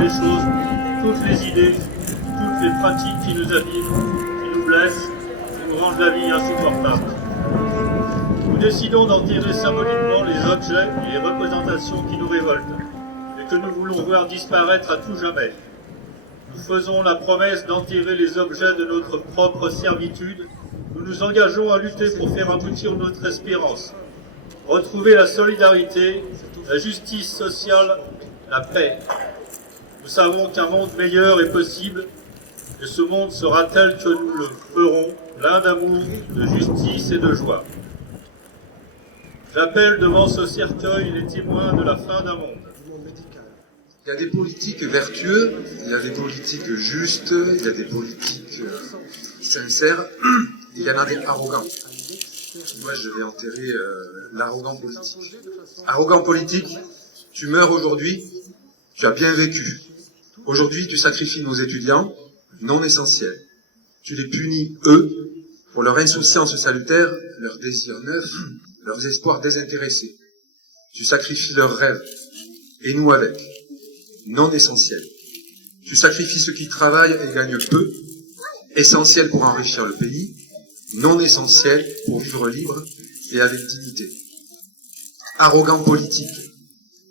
les choses, toutes les idées, toutes les pratiques qui nous abîment, qui nous blessent, qui nous rendent la vie insupportable. Nous décidons d'enterrer symboliquement les objets et les représentations qui nous révoltent et que nous voulons voir disparaître à tout jamais. Nous faisons la promesse d'enterrer les objets de notre propre servitude. Nous nous engageons à lutter pour faire aboutir notre espérance, retrouver la solidarité, la justice sociale, la paix. Nous savons qu'un monde meilleur est possible, et ce monde sera tel que nous le ferons, plein d'amour, de justice et de joie. J'appelle devant ce cercueil les témoins de la fin d'un monde. Il y a des politiques vertueux, il y a des politiques justes, il y a des politiques sincères, il y en a des arrogants. Moi, je vais enterrer l'arrogant politique. Arrogant politique, tu meurs aujourd'hui, tu as bien vécu. Aujourd'hui, tu sacrifies nos étudiants, non essentiels. Tu les punis, eux, pour leur insouciance salutaire, leurs désirs neufs, leurs espoirs désintéressés. Tu sacrifies leurs rêves, et nous avec, non essentiels. Tu sacrifies ceux qui travaillent et gagnent peu, essentiels pour enrichir le pays, non essentiels pour vivre libre et avec dignité. Arrogant politique,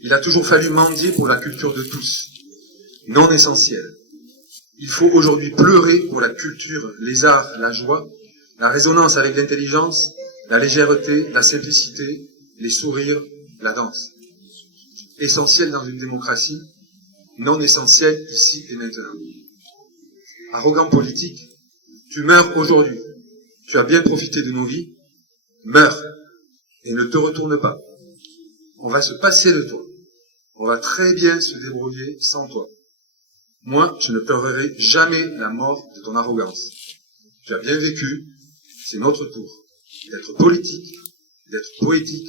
il a toujours fallu mendier pour la culture de tous, non essentiel. Il faut aujourd'hui pleurer pour la culture, les arts, la joie, la résonance avec l'intelligence, la légèreté, la simplicité, les sourires, la danse. Essentiel dans une démocratie, non essentiel ici et maintenant. Arrogant politique, tu meurs aujourd'hui. Tu as bien profité de nos vies. Meurs et ne te retourne pas. On va se passer de toi. On va très bien se débrouiller sans toi. Moi, je ne pleurerai jamais la mort de ton arrogance. Tu as bien vécu, c'est notre tour d'être politique, d'être poétique,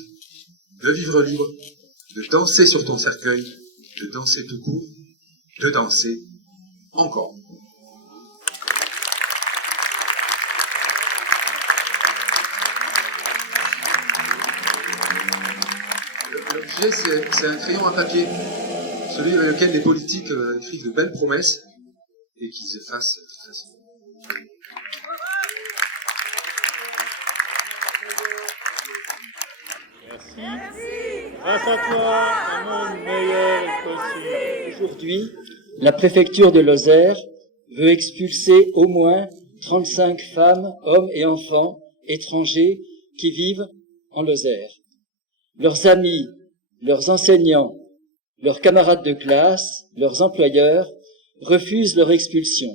de vivre libre, de danser sur ton cercueil, de danser tout court, de danser encore. L'objet, c'est un crayon à papier, celui avec lequel les politiques écrivent de belles promesses et qu'ils effacent facilement. Merci. Grâce à toi, un monde meilleur est possible. Aujourd'hui, la préfecture de Lozère veut expulser au moins 35 femmes, hommes et enfants étrangers qui vivent en Lozère. Leurs amis, leurs enseignants, leurs camarades de classe, leurs employeurs refusent leur expulsion.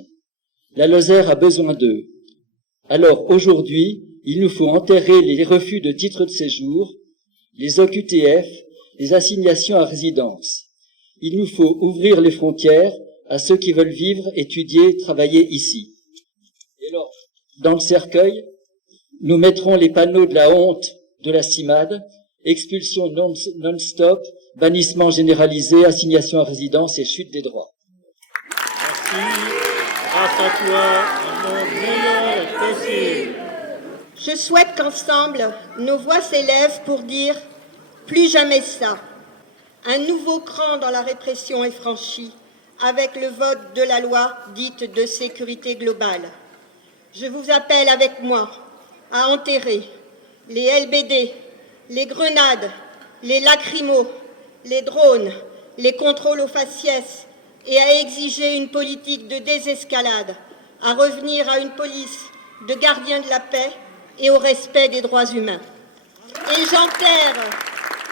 La Lozère a besoin d'eux. Alors aujourd'hui, il nous faut enterrer les refus de titres de séjour, les OQTF, les assignations à résidence. Il nous faut ouvrir les frontières à ceux qui veulent vivre, étudier, travailler ici. Et alors, dans le cercueil, nous mettrons les panneaux de la honte de la CIMAD, expulsion non-stop, bannissement généralisé, assignation à résidence et chute des droits. Merci. Grâce à toi, un monde meilleur est possible. Je souhaite qu'ensemble, nos voix s'élèvent pour dire « plus jamais ça ». Un nouveau cran dans la répression est franchi avec le vote de la loi dite de sécurité globale. Je vous appelle avec moi à enterrer les LBD, les grenades, les lacrymos, les drones, les contrôles aux faciès et à exiger une politique de désescalade, à revenir à une police de gardiens de la paix et au respect des droits humains. Et j'enterre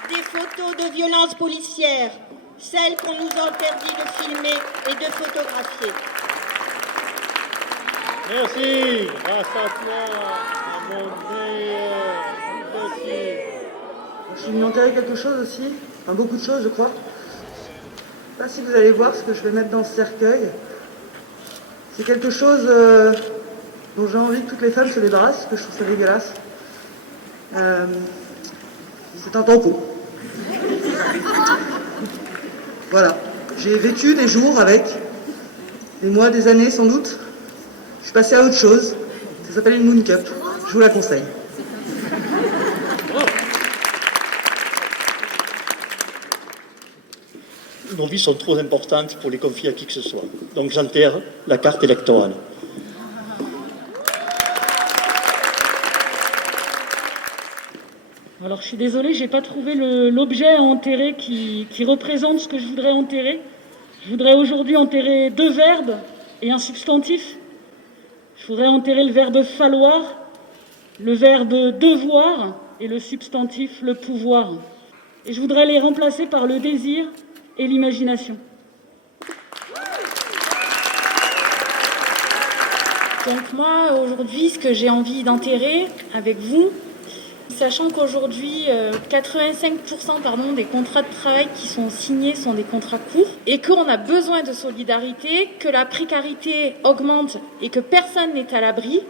des photos de violences policières, celles qu'on nous interdit de filmer et de photographier. Merci. Grâce à toi, un monde meilleur est possible. Je suis venu enterrer quelque chose aussi, enfin beaucoup de choses je crois. Je ne sais pas si vous allez voir ce que je vais mettre dans ce cercueil. C'est quelque chose dont j'ai envie que toutes les femmes se débarrassent, parce que je trouve ça dégueulasse. C'est un tampon. Voilà. J'ai vécu des jours avec, des mois, des années sans doute. Je suis passé à autre chose. Ça s'appelle une Moon Cup. Je vous la conseille. nos vies sont trop importantes pour les confier à qui que ce soit. Donc j'enterre la carte électorale. Alors je suis désolée, j'ai pas trouvé l'objet à enterrer qui représente ce que je voudrais enterrer. Je voudrais aujourd'hui enterrer 2 verbes et un substantif. Je voudrais enterrer le verbe falloir, le verbe devoir et le substantif le pouvoir. Et je voudrais les remplacer par le désir et l'imagination. Donc moi, aujourd'hui, ce que j'ai envie d'enterrer avec vous, sachant qu'aujourd'hui, 85% des contrats de travail qui sont signés sont des contrats courts et qu'on a besoin de solidarité, que la précarité augmente et que personne n'est à l'abri,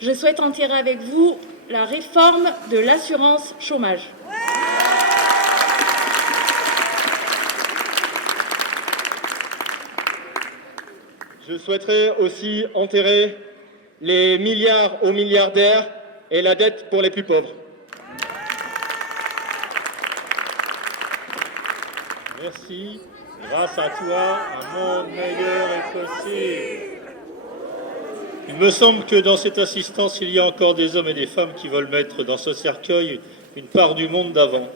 je souhaite enterrer avec vous la réforme de l'assurance chômage. Je souhaiterais aussi enterrer les milliards aux milliardaires et la dette pour les plus pauvres. Merci. Grâce à toi, un monde meilleur est possible. Il me semble que dans cette assistance, il y a encore des hommes et des femmes qui veulent mettre dans ce cercueil une part du monde d'avant.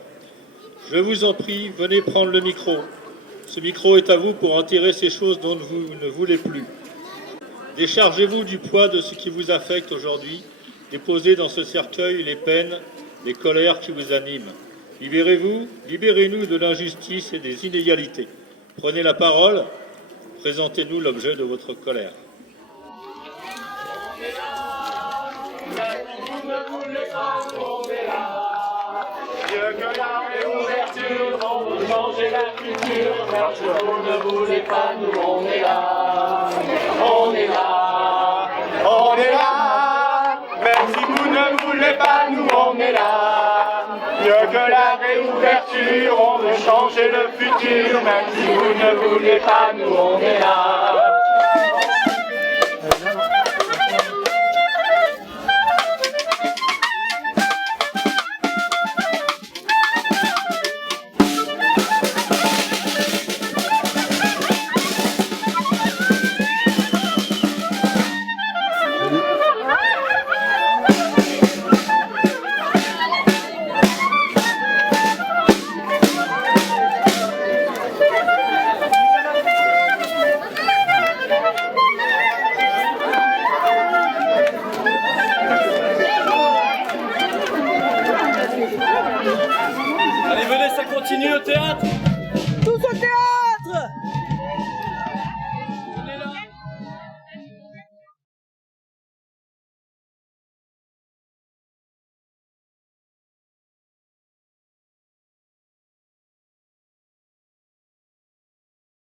Je vous en prie, venez prendre le micro. Ce micro est à vous pour enterrer ces choses dont vous ne voulez plus. Déchargez-vous du poids de ce qui vous affecte aujourd'hui. Déposez dans ce cercueil les peines, les colères qui vous animent. Libérez-vous, libérez-nous de l'injustice et des inégalités. Prenez la parole, présentez-nous l'objet de votre colère. Dieu que la réouverture, on veut changer la culture, parce que vous ne voulez pas, nous on est là, on est là, on est là, même si vous ne voulez pas, nous on est là. Dieu que la réouverture, on veut changer le futur, même si vous ne voulez pas, nous on est là.